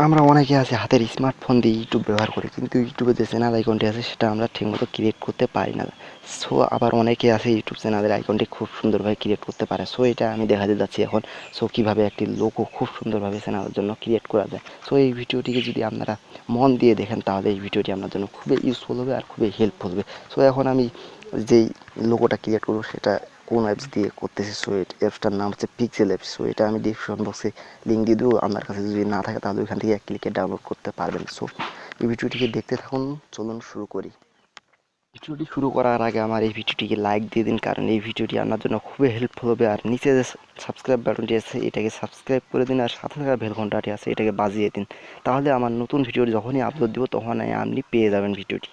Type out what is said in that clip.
আমরা অনেকে আছে হাতের স্মার্টফোন দিয়ে ইউটিউব ব্যবহার করি, কিন্তু ইউটিউবে যে চ্যানেল আইকনটি আছে সেটা আমরা ঠিকমতো ক্রিয়েট করতে পারি না। সো আবার অনেকে আছে ইউটিউব চ্যানেলের আইকনটি খুব সুন্দরভাবে ক্রিয়েট করতে পারে। সো এটা আমি দেখাতে যাচ্ছি এখন। সো কীভাবে একটি লোগো খুব সুন্দরভাবে চ্যানেলের জন্য ক্রিয়েট করা যায়। সো এই ভিডিওটিকে যদি আপনারা মন দিয়ে দেখেন তাহলে এই ভিডিওটি আপনার জন্য খুবই ইউজফুল হবে আর খুবই হেল্পফুল হবে। সো এখন আমি যেই লোগোটা ক্রিয়েট করবো সেটা কোন অ্যাপস দিয়ে করতেছি। সো অ্যাপসটার নাম হচ্ছে পিক্সেল অ্যাপস। সো এটা আমি ডিসক্রিপশন বক্সে লিঙ্ক দিয়ে দেবো, আপনার কাছে যদি না থাকে তাহলে ওইখান থেকে এক ক্লিকে ডাউনলোড করতে পারবেন। সো এই ভিডিওটিকে দেখতে থাকুন, চলুন শুরু করি। ভিডিওটি শুরু করার আগে আমার এই ভিডিওটিকে লাইক দিয়ে দিন, কারণ এই ভিডিওটি আপনার জন্য খুবই হেল্পফুল হবে। আর নিচে যে সাবস্ক্রাইব বাটনটি আছে এটাকে সাবস্ক্রাইব করে দিন, আর সাথে থাকা বেল ঘন্টাটি আছে এটাকে বাজিয়ে দিন, তাহলে আমার নতুন ভিডিও যখনই আপলোড দেবো তখন আপনি পেয়ে যাবেন ভিডিওটি।